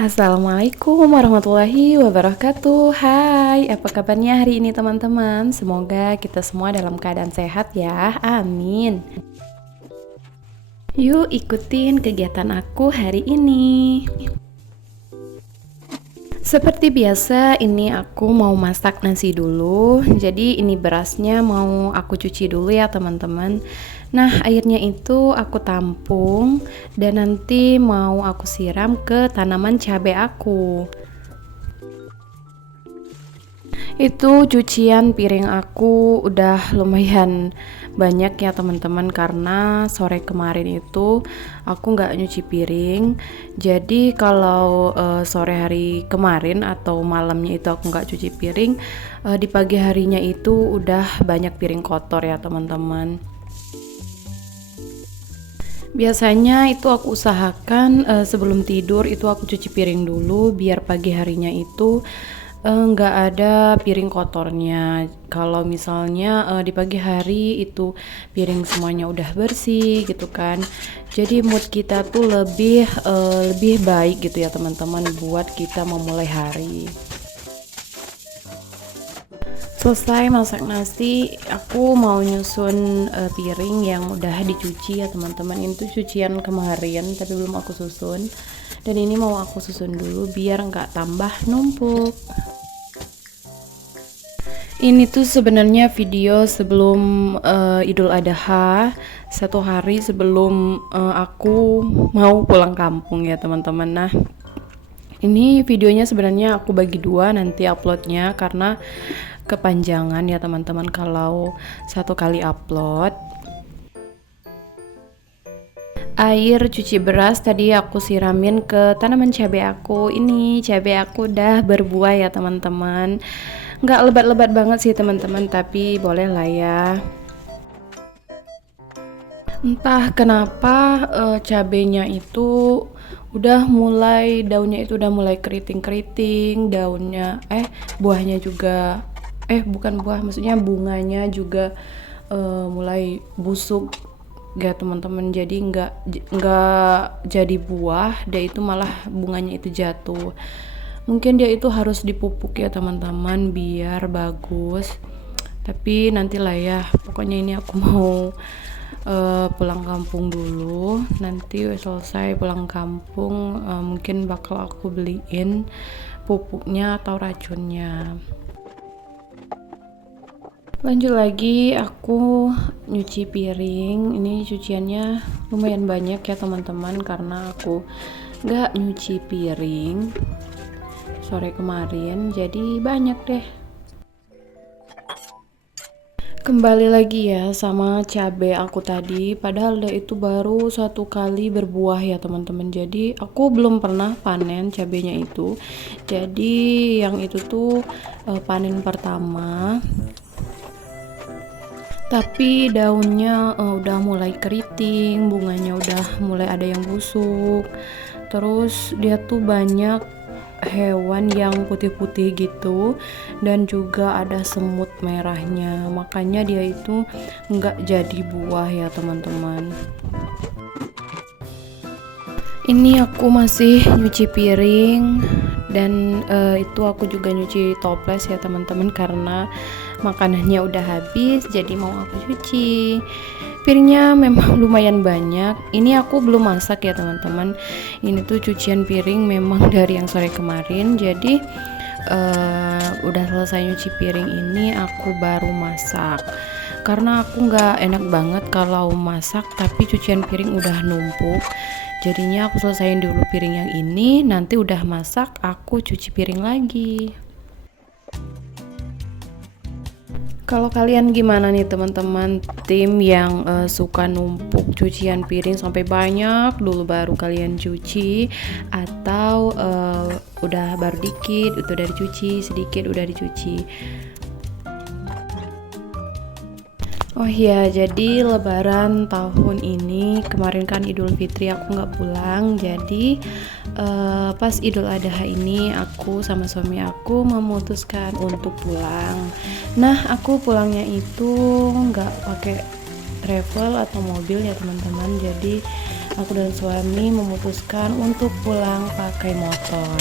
Assalamualaikum warahmatullahi wabarakatuh. Hai, apa kabarnya hari ini teman-teman? Semoga kita semua dalam keadaan sehat ya. Amin. Yuk ikutin kegiatan aku hari ini. Seperti biasa, ini aku mau masak nasi dulu. Jadi ini berasnya mau aku cuci dulu ya teman-teman. Nah, airnya itu aku tampung dan nanti mau aku siram ke tanaman cabai aku. Itu cucian piring aku udah lumayan banyak ya teman-teman, karena sore kemarin itu aku nggak nyuci piring. Jadi kalau sore hari kemarin atau malamnya itu aku nggak cuci piring, di pagi harinya itu udah banyak piring kotor ya teman-teman. Biasanya itu aku usahakan sebelum tidur itu aku cuci piring dulu biar pagi harinya itu nggak ada piring kotornya. Kalau misalnya di pagi hari itu piring semuanya udah bersih gitu kan, jadi mood kita tuh lebih baik gitu ya teman-teman buat kita memulai hari. Selesai masak nasi, aku mau nyusun piring yang udah dicuci ya teman-teman. Ini tuh cucian kemarin tapi belum aku susun, dan ini mau aku susun dulu biar nggak tambah numpuk. Ini tuh sebenarnya video sebelum Idul Adha, satu hari sebelum aku mau pulang kampung ya teman-teman. Nah, ini videonya sebenarnya aku bagi dua nanti uploadnya, karena kepanjangan ya teman-teman kalau satu kali upload. Air cuci beras tadi aku siramin ke tanaman cabai aku. Ini cabai aku udah berbuah ya teman-teman. Nggak lebat-lebat banget sih teman-teman, tapi boleh lah ya. Entah kenapa cabenya itu daunnya itu udah mulai keriting-keriting, buahnya juga bukan buah, maksudnya bunganya juga mulai busuk ya teman-teman. Jadi nggak jadi buah, dia itu malah bunganya itu jatuh. Mungkin dia itu harus dipupuk ya teman-teman biar bagus, tapi nantilah ya. Pokoknya ini aku mau pulang kampung dulu. Nanti selesai pulang kampung mungkin bakal aku beliin pupuknya atau racunnya. Lanjut lagi aku nyuci piring. Ini cuciannya lumayan banyak ya teman-teman, karena aku nggak nyuci piring sore kemarin, jadi banyak deh. Kembali lagi ya sama cabai aku tadi, padahal dia itu baru satu kali berbuah ya teman-teman. Jadi aku belum pernah panen cabainya itu. Jadi yang itu tuh panen pertama. Tapi daunnya udah mulai keriting, bunganya udah mulai ada yang busuk. Terus dia tuh banyak hewan yang putih-putih gitu, dan juga ada semut merahnya, makanya dia itu nggak jadi buah ya teman-teman. Ini aku masih nyuci piring, dan itu aku juga nyuci toples ya teman-teman, karena makanannya udah habis jadi mau aku cuci. Piringnya memang lumayan banyak. Ini aku belum masak ya teman-teman. Ini tuh cucian piring memang dari yang sore kemarin. Jadi udah selesai nyuci piring ini aku baru masak. Karena aku nggak enak banget kalau masak tapi cucian piring udah numpuk. Jadinya aku selesaiin dulu piring yang ini, nanti udah masak aku cuci piring lagi. Kalau kalian gimana nih teman-teman, tim yang suka numpuk cucian piring sampai banyak dulu baru kalian cuci, atau udah baru dikit itu udah dicuci, sedikit udah dicuci? Oh iya, jadi lebaran tahun ini, kemarin kan Idul Fitri aku nggak pulang, jadi pas Idul Adha ini aku sama suami aku memutuskan untuk pulang. Nah, aku pulangnya itu nggak pakai travel atau mobil ya teman-teman, jadi aku dan suami memutuskan untuk pulang pakai motor.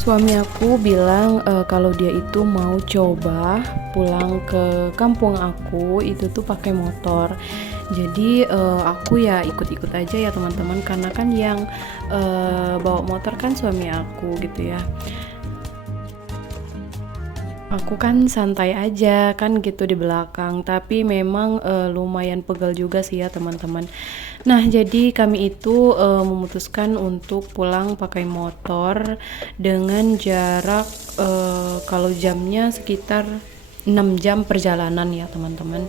Suami aku bilang kalau dia itu mau coba pulang ke kampung aku itu tuh pakai motor. Jadi aku ya ikut-ikut aja ya teman-teman, karena kan yang bawa motor kan suami aku gitu ya. Aku kan santai aja kan gitu di belakang, tapi memang lumayan pegal juga sih ya teman-teman. Nah, jadi kami itu memutuskan untuk pulang pakai motor dengan jarak kalau jamnya sekitar 6 jam perjalanan ya teman-teman.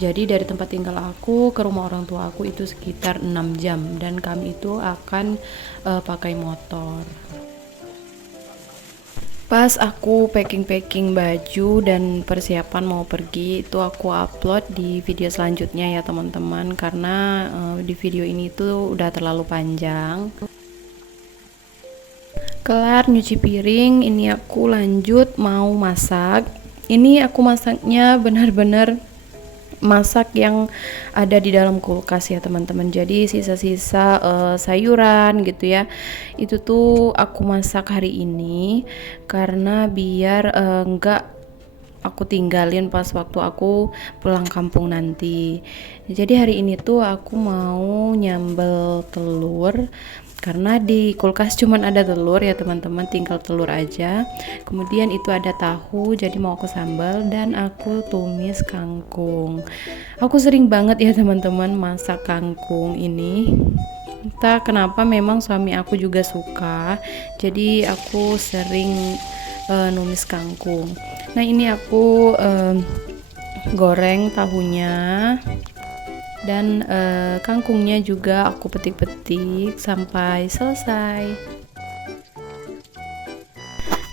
Jadi dari tempat tinggal aku ke rumah orang tua aku itu sekitar 6 jam dan kami itu akan pakai motor. Pas aku packing-packing baju dan persiapan mau pergi, itu aku upload di video selanjutnya ya teman-teman, karena di video ini tuh udah terlalu panjang. Kelar nyuci piring, ini aku lanjut mau masak. Ini aku masaknya benar-benar masak yang ada di dalam kulkas ya teman-teman. Jadi sisa-sisa sayuran gitu ya, itu tuh aku masak hari ini karena biar enggak aku tinggalin pas waktu aku pulang kampung nanti. Jadi hari ini tuh aku mau nyambel telur karena di kulkas cuman ada telur ya teman-teman, tinggal telur aja. Kemudian itu ada tahu, jadi mau aku sambal, dan aku tumis kangkung. Aku sering banget ya teman-teman masak kangkung ini, entah kenapa memang suami aku juga suka, jadi aku sering numis kangkung. Nah ini aku goreng tahunya, dan kangkungnya juga aku petik-petik sampai selesai.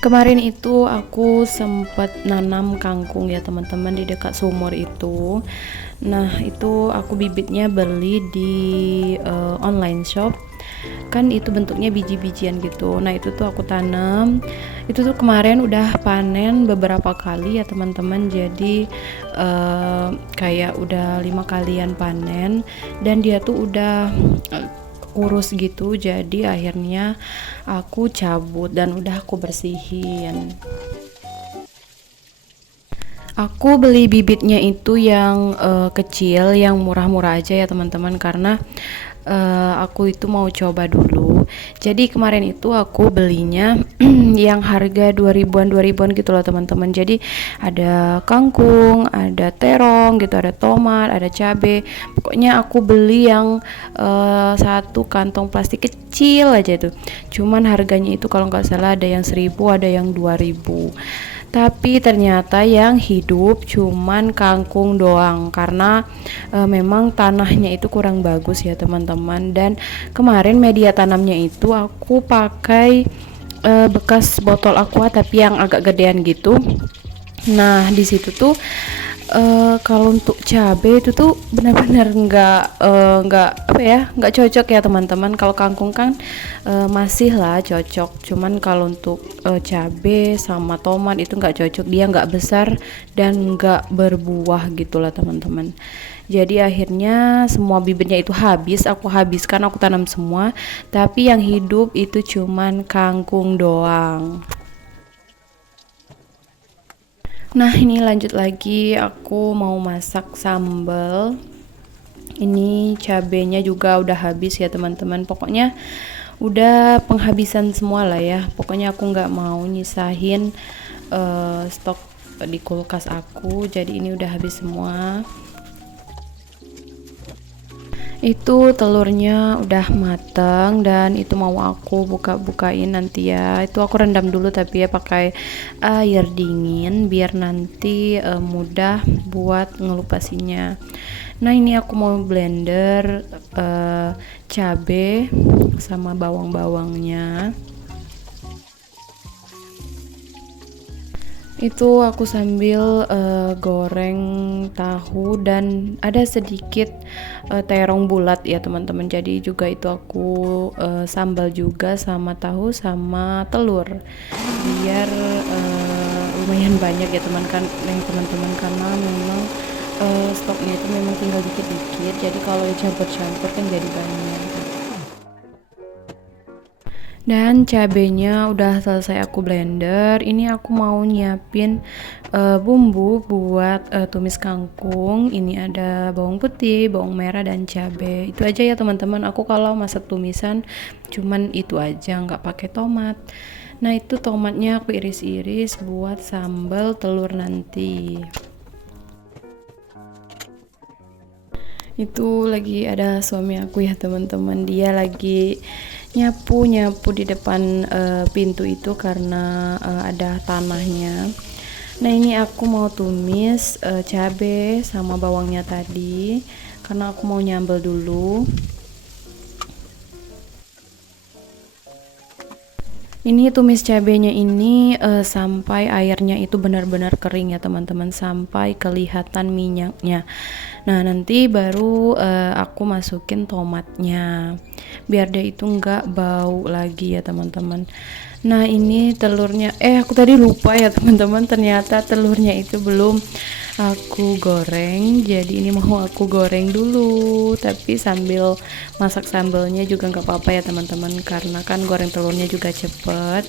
Kemarin itu aku sempat nanam kangkung ya teman-teman di dekat sumur itu. Nah itu aku bibitnya beli di online shop, kan itu bentuknya biji-bijian gitu. Nah itu tuh aku tanam, itu tuh kemarin udah panen beberapa kali ya teman-teman. Jadi kayak udah 5 kalian panen, dan dia tuh udah kurus gitu. Jadi akhirnya aku cabut dan udah aku bersihin. Aku beli bibitnya itu yang kecil, yang murah-murah aja ya teman-teman, karena aku itu mau coba dulu. Jadi kemarin itu aku belinya yang harga 2000-an gitu loh teman-teman. Jadi ada kangkung, ada terong gitu, ada tomat, ada cabe. Pokoknya aku beli yang satu kantong plastik kecil aja itu. Cuman harganya itu kalau nggak salah ada yang 1000, ada yang 2000. Tapi ternyata yang hidup cuman kangkung doang, karena memang tanahnya itu kurang bagus ya teman-teman. Dan kemarin media tanamnya itu aku pakai bekas botol aqua tapi yang agak gedean gitu. Nah di situ tuh kalau untuk cabai itu tuh benar-benar nggak apa ya, nggak cocok ya teman-teman. Kalau kangkung kan masih lah cocok, cuman kalau untuk cabai sama tomat itu nggak cocok, dia nggak besar dan nggak berbuah gitulah teman-teman. Jadi akhirnya semua bibitnya itu habis, aku habiskan, aku tanam semua, tapi yang hidup itu cuman kangkung doang. Nah ini lanjut lagi, aku mau masak sambal. Ini cabenya juga udah habis ya teman-teman. Pokoknya udah penghabisan semua lah ya. Pokoknya aku nggak mau nyisahin stok di kulkas aku. Jadi ini udah habis semua. Itu telurnya udah mateng dan itu mau aku buka-bukain nanti ya. Itu aku rendam dulu tapi ya pakai air dingin biar nanti mudah buat ngelupasinya. Nah ini aku mau blender cabe sama bawang-bawangnya. Itu aku sambil goreng tahu dan ada sedikit terong bulat ya teman-teman. Jadi juga itu aku sambal juga sama tahu sama telur biar lumayan banyak ya teman-teman, karena memang stoknya itu memang tinggal dikit-dikit, jadi kalau dicampur-campur kan jadi banyak. Dan cabenya udah selesai aku blender. Ini aku mau nyiapin bumbu buat tumis kangkung. Ini ada bawang putih, bawang merah, dan cabai. Itu aja ya teman-teman. Aku kalau masak tumisan cuman itu aja, nggak pakai tomat. Nah itu tomatnya aku iris-iris buat sambal telur nanti. Itu lagi ada suami aku ya teman-teman, dia lagi nyapu di depan pintu itu karena ada tanahnya. Nah ini aku mau tumis cabai sama bawangnya tadi karena aku mau nyambel dulu. Ini tumis cabenya ini sampai airnya itu benar-benar kering ya teman-teman, sampai kelihatan minyaknya. Nah nanti baru aku masukin tomatnya biar dia itu nggak bau lagi ya teman-teman. Nah ini telurnya, aku tadi lupa ya teman-teman, ternyata telurnya itu belum aku goreng, jadi ini mau aku goreng dulu, tapi sambil masak sambalnya juga nggak apa-apa ya teman-teman, karena kan goreng telurnya juga cepet.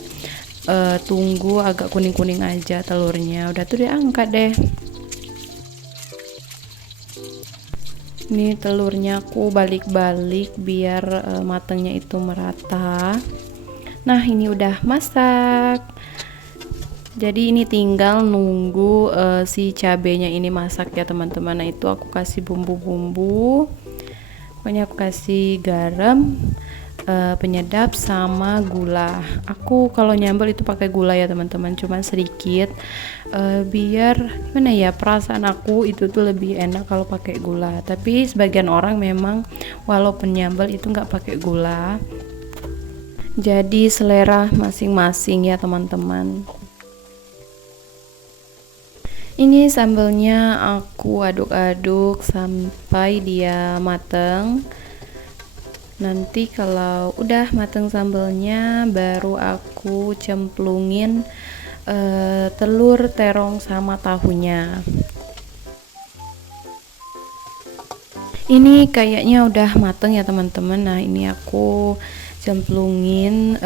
Tunggu agak kuning-kuning aja telurnya, udah tuh diangkat deh. Ini telurnya aku balik-balik biar matangnya itu merata. Nah ini udah masak, jadi ini tinggal nunggu si cabenya ini masak ya teman-teman. Nah itu aku kasih bumbu-bumbu, pokoknya aku kasih garam, penyedap sama gula. Aku kalau nyambel itu pakai gula ya teman-teman, cuman sedikit, biar gimana ya, perasaan aku itu tuh lebih enak kalau pakai gula. Tapi sebagian orang memang walaupun nyambel itu nggak pakai gula, jadi selera masing-masing ya teman-teman. Ini sambelnya aku aduk-aduk sampai dia mateng. Nanti kalau udah mateng sambelnya baru aku cemplungin telur, terong, sama tahunya. Ini kayaknya udah mateng ya teman-teman. Nah ini aku cemplungin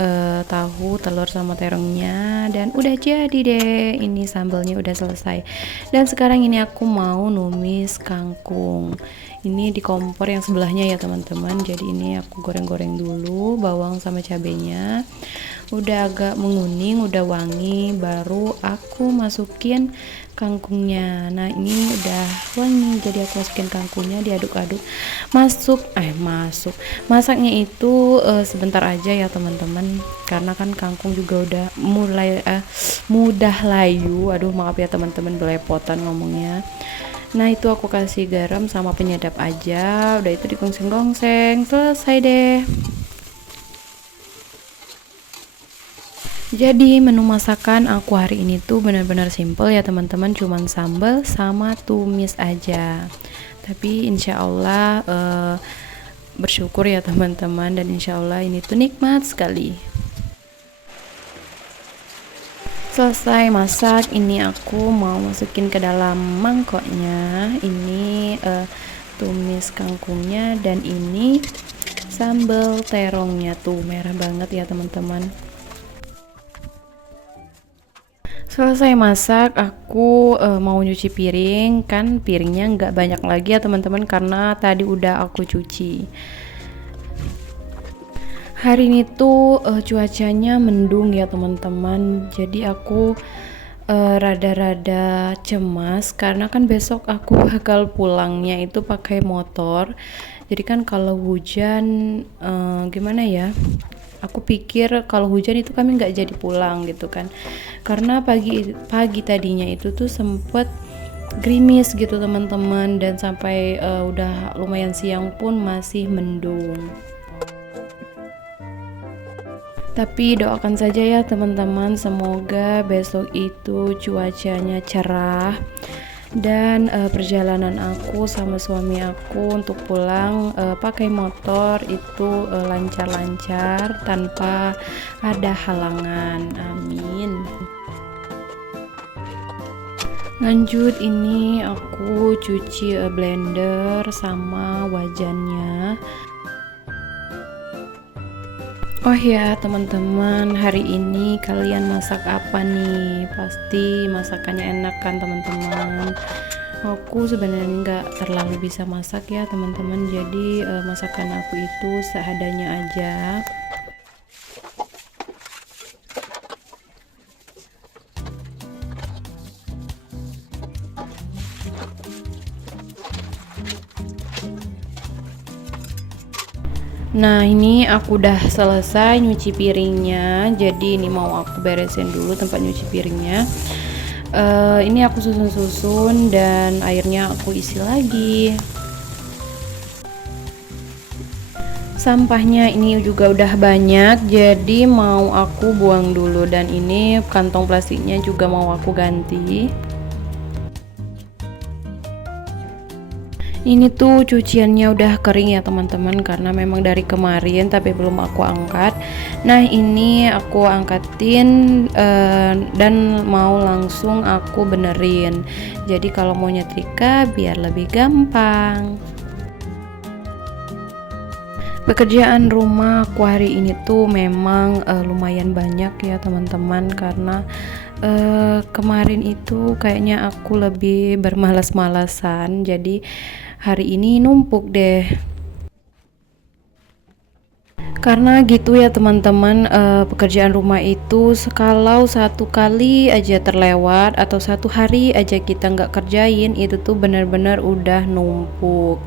tahu, telur, sama terongnya, dan udah jadi deh. Ini sambalnya udah selesai. Dan sekarang ini aku mau numis kangkung. Ini di kompor yang sebelahnya ya teman-teman. Jadi ini aku goreng-goreng dulu bawang sama cabenya. Udah agak menguning, udah wangi, baru aku masukin kangkungnya. Nah ini udah wangi, jadi aku masukin kangkungnya, diaduk-aduk. Masaknya itu sebentar aja ya teman-teman, karena kan kangkung juga udah mulai mudah layu. Aduh maaf ya teman-teman, belepotan ngomongnya. Nah itu aku kasih garam sama penyedap aja, udah itu digongseng-gongseng, selesai deh. Jadi menu masakan aku hari ini tuh benar-benar simple ya teman-teman, cuman sambal sama tumis aja. Tapi insya Allah bersyukur ya teman-teman, dan insya Allah ini tuh nikmat sekali. Selesai masak, ini aku mau masukin ke dalam mangkoknya. Ini tumis kangkungnya, dan ini sambal terongnya tuh merah banget ya teman-teman. Selesai masak, aku mau nyuci piring. Kan piringnya nggak banyak lagi ya teman-teman, karena tadi udah aku cuci. Hari ini tuh cuacanya mendung ya teman-teman, jadi aku rada-rada cemas karena kan besok aku bakal pulangnya itu pakai motor. Jadi kan kalau hujan gimana ya, aku pikir kalau hujan itu kami nggak jadi pulang gitu kan, karena pagi tadinya itu tuh sempet gerimis gitu teman-teman, dan sampai udah lumayan siang pun masih mendung. Tapi doakan saja ya teman-teman, semoga besok itu cuacanya cerah, dan perjalanan aku sama suami aku untuk pulang pakai motor itu lancar-lancar tanpa ada halangan. Amin. Lanjut, ini aku cuci blender sama wajannya. Oh ya teman-teman, hari ini kalian masak apa nih? Pasti masakannya enak kan teman-teman. Aku sebenarnya nggak terlalu bisa masak ya teman-teman, jadi masakan aku itu seadanya aja. Nah ini aku udah selesai nyuci piringnya, jadi ini mau aku beresin dulu tempat nyuci piringnya. Ini aku susun-susun dan airnya aku isi lagi. Sampahnya ini juga udah banyak, jadi mau aku buang dulu, dan ini kantong plastiknya juga mau aku ganti. Ini tuh cuciannya udah kering ya teman-teman, karena memang dari kemarin tapi belum aku angkat. Nah ini aku angkatin dan mau langsung aku benerin, jadi kalau mau nyetrika biar lebih gampang. Pekerjaan rumah aku hari ini tuh memang lumayan banyak ya teman-teman, karena kemarin itu kayaknya aku lebih bermalas-malasan, jadi hari ini numpuk deh. Karena gitu ya teman-teman, pekerjaan rumah itu kalau satu kali aja terlewat atau satu hari aja kita nggak kerjain, itu tuh benar-benar udah numpuk.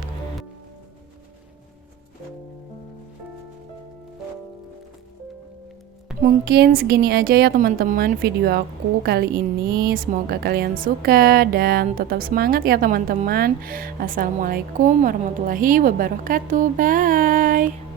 Mungkin segini aja ya teman-teman video aku kali ini. Semoga kalian suka dan tetap semangat ya teman-teman. Assalamualaikum warahmatullahi wabarakatuh. Bye.